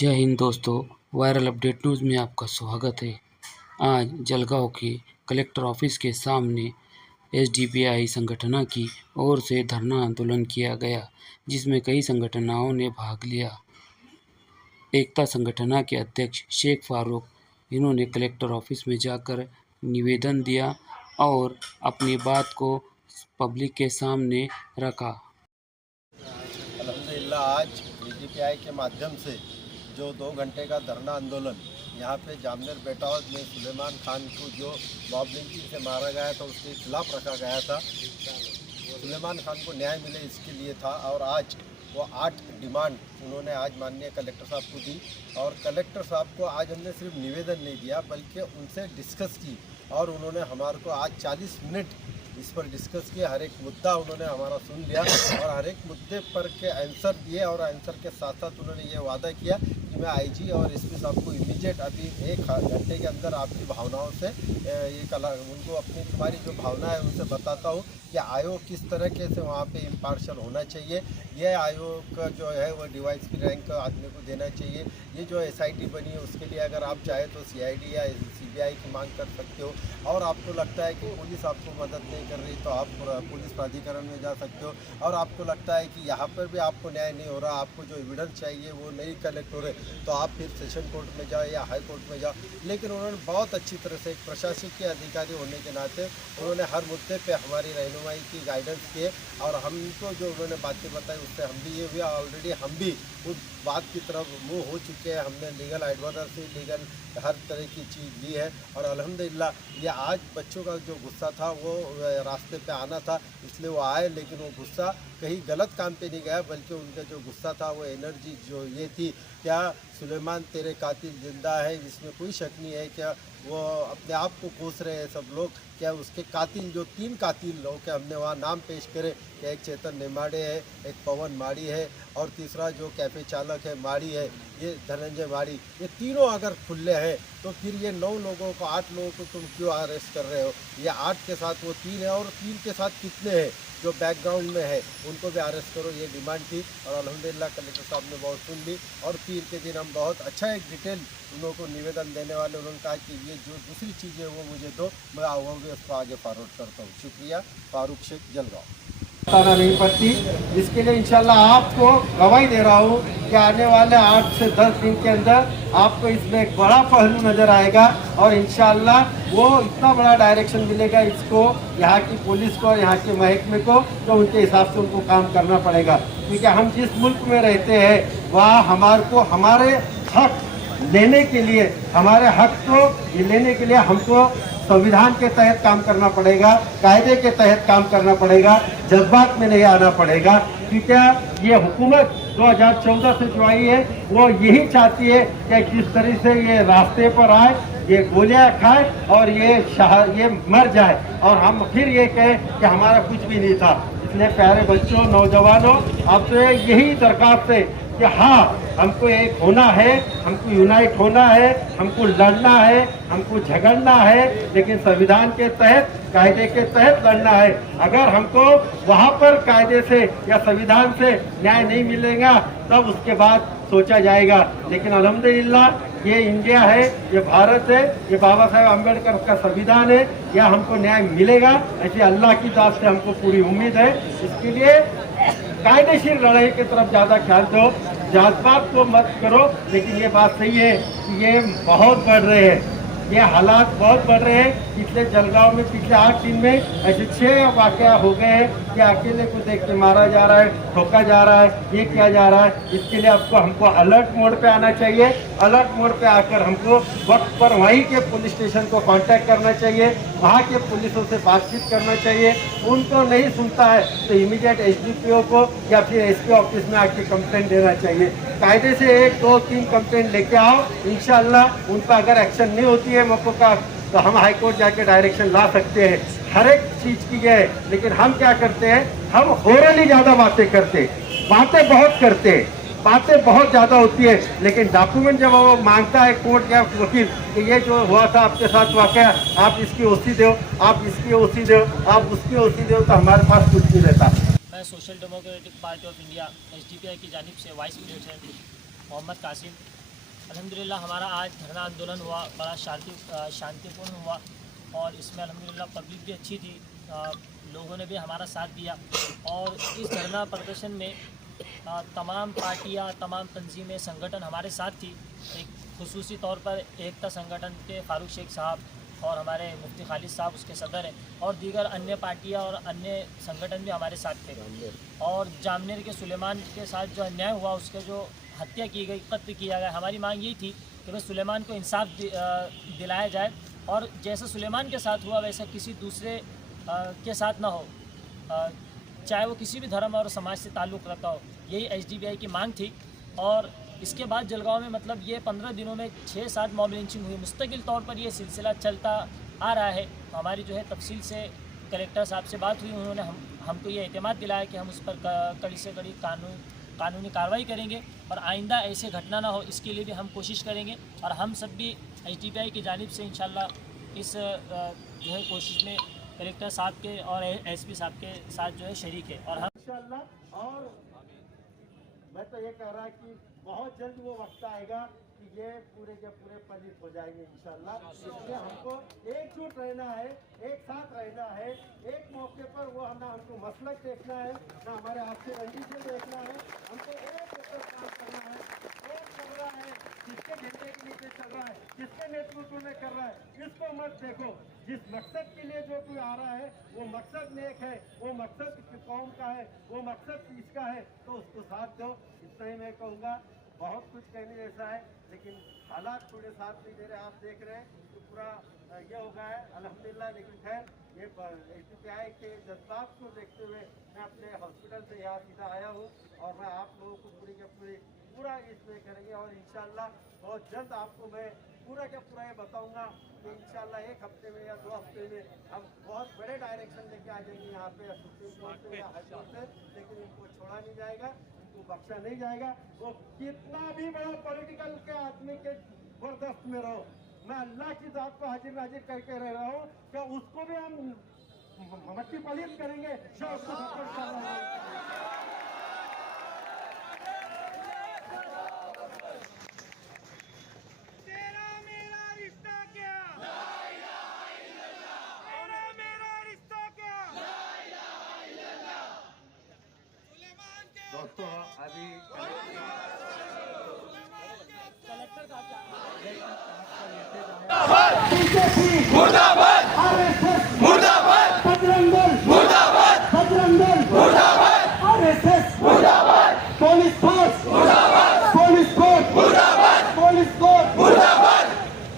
जय हिंद दोस्तों, viral update news में आपका स्वागत है। आज जलगांव के कलेक्टर ऑफिस के सामने एसडीपीआई संगठन की ओर से धरना आंदोलन किया गया, जिसमें कई संगठनों ने भाग लिया। एकता संगठन के अध्यक्ष शेख फारूक इन्होंने कलेक्टर ऑफिस में जाकर निवेदन दिया और अपनी बात को पब्लिक के सामने रखा। अल्हम्दुलिल्लाह आज एसडीपीआई के माध्यम से जो 2 घंटे का धरना आंदोलन यहाँ पे जामनेर बेटावद में सुलेमान खान को जो बॉब लिंचिंग से मारा गया था उसके खिलाफ रखा गया था। सुलेमान खान को न्याय मिले इसके लिए था और आज वो 8 डिमांड उन्होंने आज माननीय कलेक्टर साहब को दी और कलेक्टर साहब को आज हमने सिर्फ निवेदन नहीं दिया बल्कि उनसे डिस्कस की और उन्होंने हमारे को आज 40 मिनट इस पर डिस्कस किया। हर एक मुद्दा उन्होंने हमारा सुन लिया और हर एक मुद्दे पर के आंसर दिए और आंसर के साथ साथ उन्होंने ये वादा किया कि मैं आईजी और एसपी साहब को इमीडिएट अभी 1 घंटे के अंदर आपकी भावनाओं से उनको अपनी तुम्हारी जो भावना है उनसे बताता हूँ कि आयोग किस तरीके से वहाँ पे इम्पार्शल होना चाहिए। ये आयोग का जो है वो डीवाईएसपी रैंक आदमी को देना चाहिए। ये जो एसआईटी बनी है उसके लिए अगर आप चाहे तो सीआईडी या सीबीआई की मांग कर सकते हो और आपको लगता है कि पुलिस आपको मदद नहीं कर रही तो आप पुलिस प्राधिकरण में जा सकते हो और आपको लगता है कि यहाँ पर भी आपको न्याय नहीं हो रहा, आपको जो एविडेंस चाहिए वो नहीं कलेक्ट हो रहे तो आप फिर सेशन कोर्ट में जाओ या हाई कोर्ट में जाओ। लेकिन उन्होंने बहुत अच्छी तरह से एक प्रशासकीय अधिकारी होने के नाते उन्होंने हर मुद्दे पे हमारी रहनुमाई की, गाइडेंस किए और हमको जो उन्होंने बातें बताई उससे हम भी ये हुआ ऑलरेडी हम भी उस बात की तरफ मूव हो चुके हैं। हमने लीगल एडवाइजर से लीगल हर तरह की चीज़ ली है और अल्हम्दुलिल्लाह ये आज बच्चों का जो गुस्सा था वो रास्ते पे आना था इसलिए वो आए, लेकिन वो गुस्सा कहीं गलत काम पे नहीं गया बल्कि उनका जो गुस्सा था वो एनर्जी जो ये थी क्या सुलेमान तेरे कातिल जिंदा है, इसमें कोई शक नहीं है। क्या वो अपने आप को कोस रहे हैं सब लोग, क्या उसके कातिल जो 3 कातिल लोग के हमने वहाँ नाम पेश करे कि एक चेतन नेमाड़े है, एक पवन माड़ी है और तीसरा जो कैफ़े चालक है माड़ी है, ये धनंजय माड़ी, ये तीनों अगर खुले हैं तो फिर ये 9 लोगों को 8 लोगों को तुम क्यों अरेस्ट कर रहे हो? ये 8 के साथ वो 3 है और 3 के साथ कितने हैं जो बैकग्राउंड में है उनको भी अरेस्ट करो, ये डिमांड थी और अल्हम्दुलिल्लाह कलेक्टर साहब ने बहुत सुन ली और पीर के दिन हम बहुत अच्छा एक डिटेल उन लोगों को निवेदन देने वाले उन्होंने कहा कि ये जो दूसरी चीज़ें वो मुझे दो, मैं वो भी उसको आगे फॉरवर्ड करता हूँ। शुक्रिया। फारूक शेख, जलगांव। बताना नहीं पड़ती, इसके लिए इंशाल्लाह आपको गवाही दे रहा हूँ कि आने वाले 8 से 10 दिन के अंदर आपको इसमें एक बड़ा पहलू नज़र आएगा और इंशाल्लाह वो इतना बड़ा डायरेक्शन मिलेगा इसको, यहाँ की पुलिस को, यहाँ के महकमे को, तो उनके हिसाब से उनको काम करना पड़ेगा। क्योंकि हम जिस मुल्क में रहते हैं वहाँ हमारे हक लेने के लिए, हमारे हक को लेने के लिए हमको संविधान के तहत काम करना पड़ेगा, कायदे के तहत काम करना पड़ेगा, जज्बात में नहीं आना पड़ेगा। क्योंकि ये हुकूमत 2014 से जो आई है वो यही चाहती है कि किस तरह से ये रास्ते पर आए, ये गोलियां खाए और ये मर जाए और हम फिर ये कहें कि हमारा कुछ भी नहीं था। इसलिए प्यारे बच्चों, नौजवानों, आपसे यही दरख्वास्त है कि हाँ, हमको एक होना है, हमको यूनाइट होना है, हमको लड़ना है, हमको झगड़ना है, लेकिन संविधान के तहत, कायदे के तहत लड़ना है। अगर हमको वहाँ पर कायदे से या संविधान से न्याय नहीं मिलेगा तब उसके बाद सोचा जाएगा। लेकिन अल्हम्दुलिल्लाह ये इंडिया है, ये भारत है, ये बाबा साहेब अम्बेडकर का संविधान है, यह हमको न्याय मिलेगा, ऐसी अल्लाह की दात से हमको पूरी उम्मीद है। इसके लिए कायदेशीर लड़ाई की तरफ ज़्यादा ख्याल दो, जात-पात को मत करो। लेकिन ये बात सही है कि ये बहुत बढ़ रहे हैं, ये हालात बहुत बढ़ रहे हैं। पिछले जलगांव में पिछले 8 दिन में ऐसे 6 वाक़या हो गए हैं कि अकेले को देख के मारा जा रहा है, ठोका जा रहा है, ये किया जा रहा है। इसके लिए हमको अलर्ट मोड पे आना चाहिए। अलर्ट मोड पे आकर हमको वक्त पर वहीं के पुलिस स्टेशन को कांटेक्ट करना चाहिए, वहाँ के पुलिसों से बातचीत करना चाहिए। उनको नहीं सुनता है तो इमीडिएट एसडीपीओ को या फिर एसपी ऑफिस में आके कंप्लेंट देना चाहिए। कायदे से 1, 2, 3 कंप्लेंट लेके आओ, इंशाल्लाह उन पर अगर एक्शन नहीं होती है मौकों का तो हम हाई कोर्ट जाके डायरेक्शन ला सकते हैं। हर एक चीज़ की है, लेकिन हम क्या करते हैं, हम होरली ज़्यादा बातें करते, बातें बहुत करते, बातें बहुत ज़्यादा होती है, लेकिन डॉक्यूमेंट जब वो मांगता है कोर्ट या वकील कि ये जो हुआ था आपके साथ वाकया, आप इसकी ओसी दो, आप इसकी ओसी दो, आप उसकी ओसी दो, तो हमारे पास कुछ नहीं रहता। मैं social democratic party of India SDPI की जानिब से वाइस प्रेसिडेंट मोहम्मद कासिम अल्हम्दुलिल्लाह हमारा आज धरना आंदोलन हुआ, बड़ा शांतिपूर्ण हुआ और इसमें अल्हम्दुलिल्लाह पब्लिक भी अच्छी थी, लोगों ने भी हमारा साथ दिया। और इस धरना प्रदर्शन में तमाम पार्टियां, तमाम तंजीमें, संगठन हमारे साथ थी। एक खुसूसी तौर पर एकता संगठन के फ़ारूक शेख साहब और हमारे मुफ्ती खालिद साहब उसके सदर हैं, और दीगर अन्य पार्टियां और अन्य संगठन भी हमारे साथ थे। और जामनेर के सुलेमान के साथ जो अन्याय हुआ, उसके जो हत्या की गई, कत्ल किया गया, हमारी मांग यही थी कि भाई सुलेमान को इंसाफ दिलाया जाए और जैसे सुलेमान के साथ हुआ वैसा किसी दूसरे के साथ ना हो, चाहे वो किसी भी धर्म और समाज से ताल्लुक़ रखता हो। यही एसडीपीआई की मांग थी। और इसके बाद जलगांव में मतलब ये 15 दिनों में 6-7 मॉब लिंचिंग हुई। मुस्तकिल तौर पर ये सिलसिला चलता आ रहा है। हमारी जो है तफसील से कलेक्टर साहब से बात हुई, उन्होंने हमको ये एतमाद दिलाया कि हम उस पर कड़ी से कड़ी कानूनी कार्रवाई करेंगे और आइंदा ऐसे घटना ना हो, इसके लिए भी हम कोशिश करेंगे। और हम सब भी एसडीपीआई की जानिब से इंशाल्लाह इस जो है कोशिश में कलेक्टर साहब के और एसपी साहब के साथ जो है शरीक है। और हम इंशाल्लाह, और मैं तो ये कह रहा कि बहुत जल्द वो वक्त आएगा कि ये पूरे के पूरे पलित हो जाएंगे इंशाल्लाह। इसलिए हमको एकजुट रहना है, एक साथ रहना है। एक मौके पर वो ना हमको मसलक देखना है, ना हमारे आपसे रंजी से देखना है। हमको एक ऊपर काम करना है। एक कर रहा है, किसके झंडे के नीचे चल रहा है, किसके नेतृत्व में कर रहा है, इसको मत देखो। जिस मकसद के लिए जो कोई आ रहा है वो मकसद नेक है, वो मकसद कौम का है, वो मकसद इसका है, तो उसको साथ दो। इतना ही मैं कहूँगा। बहुत कुछ कहने जैसा है, लेकिन हालात थोड़े साथ नहीं दे रहे। आप देख रहे हैं तो पूरा ये हो गया है अल्हम्दुलिल्लाह। लेकिन खैर ये एसडीपीआई के जज्बात को देखते हुए मैं अपने हॉस्पिटल से यहाँ सीधा आया हूँ और मैं आप लोगों को पूरी के पूरा इसमें करेंगे। और इंशाल्लाह बहुत जल्द आपको मैं पूरा के पूरा ये बताऊँगा कि इंशाल्लाह 1 हफ्ते में या 2 हफ्ते में हम बहुत बड़े डायरेक्शन लेके आ जाएंगे यहाँ पे सुप्रीम कोर्ट से या हाई कोर्ट से। लेकिन इनको छोड़ा नहीं जाएगा, इनको बख्शा नहीं जाएगा। वो कितना भी बड़ा पॉलिटिकल के आदमी के बर्दस्त में रहो, मैं अल्लाह की जात को हाजिर नाजिर करके रह रहा हूँ कि उसको भी हम मट्टी पलित करेंगे जो उसको सपोर्ट कर रहा है। दोस्तों अभी मुर्दाबाद, आरएसएस मुर्दाबाद, बजरंग दल मुर्दाबाद, बजरंग दल मुर्दाबाद, आरएसएस मुर्दाबाद, पुलिस फोर्स मुर्दाबाद, पुलिस फोर्स मुर्दाबाद, पुलिस फोर्स मुर्दाबाद।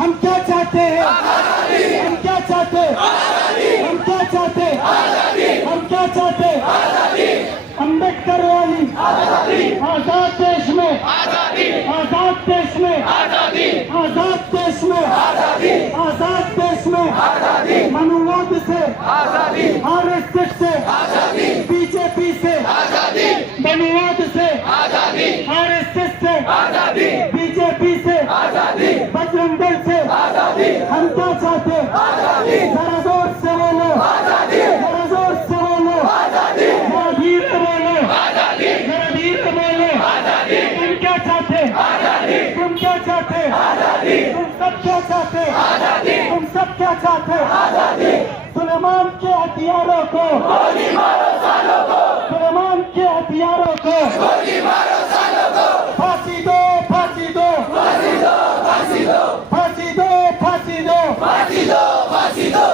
हम क्या चाहते हैं? आजादी। हम क्या चाहते हैं? आजादी। हम क्या चाहते हैं? आजादी। हम क्या चाहते हैं? आजादी। अम्बेडकर वाली आजादी, आजाद देश में आजादी, आजाद देश में आजादी, आजाद देश में आजादी, आजाद देश में आजादी, मनुवाद से आजादी, आरएसएस से आजादी, बीजेपी से आजादी, मनुवाद से आजादी, आरएसएस से आजादी, बीजेपी से आजादी, बजरंग दल से आजादी। हम क्या चाहते? आजादी। जरा जोर से बोलो आजादी, जरा जोर से बोलो आजादी, जरा धीरे बोलो आजादी, जरा धीरे बोलो आजादी। तुम क्या चाहते? आजादी। तुम क्या चाहते? आजादी। तुम सब क्या चाहते? आजादी। तुम सब क्या चाहते? आजादी। सुलेमान के हथियारों को गोली मारो सालों को, सुलेमान के हथियारों को गोली मारो सालों को। फांसी दो, फांसी दो, फांसी दो, फांसी दो, फांसी दो, फांसी दो, फांसी दो, फांसी दो।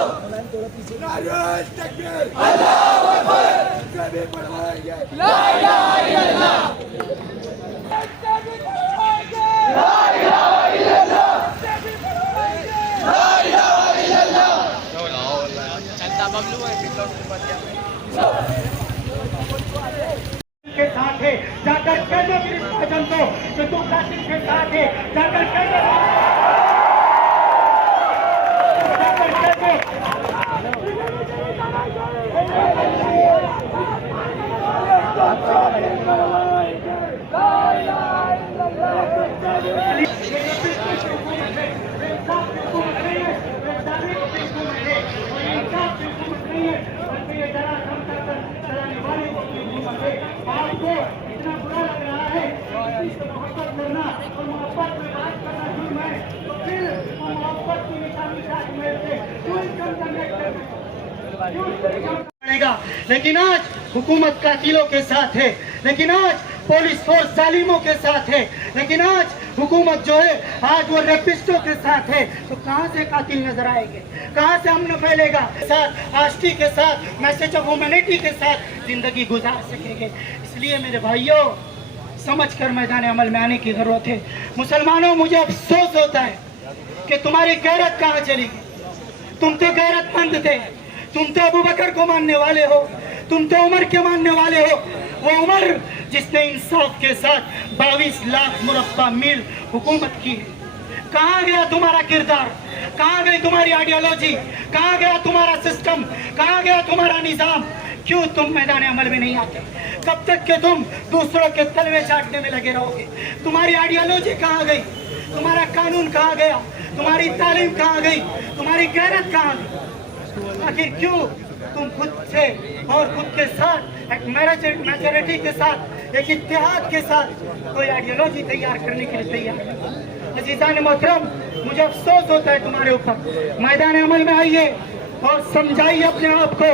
नारे तकबीर, अल्लाहू अकबर, सभी पढ़ाएंगे ला इलाहा इल्लल्लाह, सभी पढ़ाएंगे ला इलाहा इल्लल्लाह, सभी पढ़ाएंगे ला इलाहा इल्लल्लाह। चलता बबलू है के साथ है, जाकर कह दो कृष्ण को कि तू काशिफ के साथ है, जाकर कह दो, जाकर कह दो। आपको इतना बुरा लग रहा है, मोहब्बत करना और मोहब्बत में बात हम मोहब्बत की निशानी साथ मिलते क्यों इनकम जनरेट पड़ेगा। लेकिन आज हुकूमत कातिलों के साथ है, लेकिन आज पुलिस फोर्स जालिमों के साथ है, लेकिन आज हुकूमत जो है आज वो रेपिस्टों के साथ है। तो कहाँ से कातिल नजर आएंगे, कहाँ से अमन फैलेगा, साथ आष्टी के साथ मैसेज ऑफ ह्यूमैनिटी के साथ जिंदगी गुजार सकेंगे। इसलिए मेरे भाइयों समझ कर मैदान अमल में आने की जरूरत है। मुसलमानों मुझे अफसोस होता है कि तुम्हारी गैरत कहाँ चली गई। तुम तो गैरतमंद थे, तुम तो अबू बकर को मानने वाले हो, तुम तो उमर के मानने वाले हो। वो उमर जिसने इंसाफ के साथ 22 लाख मुरब्बा मील हुकूमत की है। कहाँ गया तुम्हारा किरदार, कहाँ गई तुम्हारी आइडियोलॉजी, कहाँ गया तुम्हारा सिस्टम, कहाँ गया तुम्हारा निजाम? क्यों तुम मैदान अमल में नहीं आते? कब तक के तुम दूसरों के तलवे चाटने में लगे रहोगे? तुम्हारी आइडियोलॉजी कहाँ गई, तुम्हारा कानून कहाँ गया, तुम्हारी तालीम कहाँ गई, तुम्हारी गैरत कहाँ गई? आखिर क्यों तुम खुद से और खुद के साथ एक मेजॉरिटी के साथ एक इत्तेहाद के साथ कोई आइडियोलॉजी तैयार करने के लिए तैयार? अजीज़ान मोहतरम मुझे अफसोस होता है तुम्हारे ऊपर। मैदान अमल में आइए और समझाइए अपने आप को,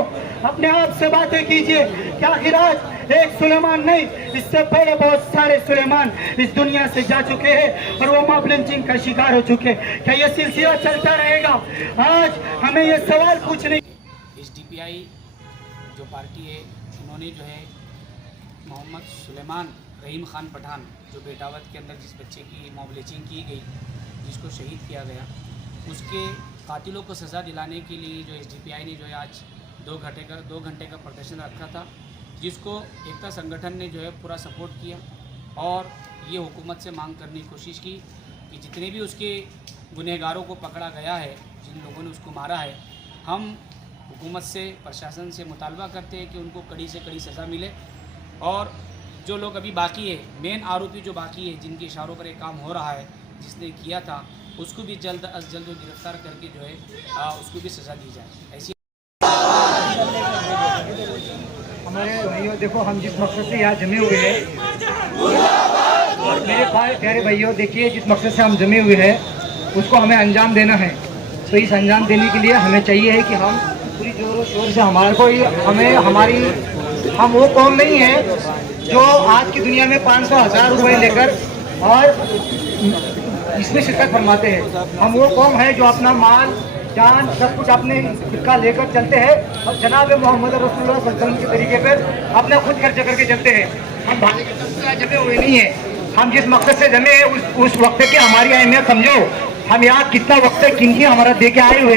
अपने आप से बातें कीजिए। क्या आखिर आज एक सुलेमान नहीं, इससे पहले बहुत सारे सुलेमान इस दुनिया से जा चुके हैं और वो मॉब लिंचिंग का शिकार हो चुके। क्या ये सिलसिला चलता रहेगा? आज हमें ये सवाल पूछने SDPI जो पार्टी है, इन्होंने जो है मोहम्मद सुलेमान रहीम खान पठान जो बेटावत के अंदर जिस बच्चे की मॉब लिंचिंग की गई, जिसको शहीद किया गया, उसके कातिलों को सज़ा दिलाने के लिए जो SDPI ने जो है आज 2 घंटे का प्रदर्शन रखा था, जिसको एकता संगठन ने जो है पूरा सपोर्ट किया और ये हुकूमत से मांग करने की कोशिश की कि जितने भी उसके गुनहगारों को पकड़ा गया है, जिन लोगों ने उसको मारा है, हम हुकूमत से, प्रशासन से मुतालबा करते हैं कि उनको कड़ी से कड़ी सज़ा मिले और जो लोग अभी बाकी है, मेन आरोपी जो बाकी है, जिनके इशारों पर एक काम हो रहा है, जिसने किया था, उसको भी जल्द अज जल्द गिरफ्तार करके जो है उसको भी सज़ा दी जाए। ऐसी हमारे भाइयों देखो, हम जिस मकसद से यहाँ जमे हुए हैं, मेरे प्यारे भाइयों देखिए, जिस मकसद से हम जमे हुए हैं उसको हमें अंजाम देना है। तो इस अंजाम देने के लिए हमें चाहिए है कि हम पूरी जोरों शोर से हम वो कौम नहीं है जो आज की दुनिया में 500,000 रुपये लेकर और इसमें शिरकत फरमाते हैं। हम वो कौम है जो अपना माल जान सब कुछ अपने सिक्का लेकर चलते हैं और जनाब मोहम्मद रसूलुल्लाह सल्लल्लाहु अलैहि वसल्लम के तरीके पर अपना खुद खर्च करके चलते हैं। हम भागे के तरफ जमे हुए नहीं है। हम जिस मकसद से जमे हैं उस वक्त की हमारी अहमियत समझो। हम यहाँ कितना वक्त है, किन की हमारा दे के आए हुए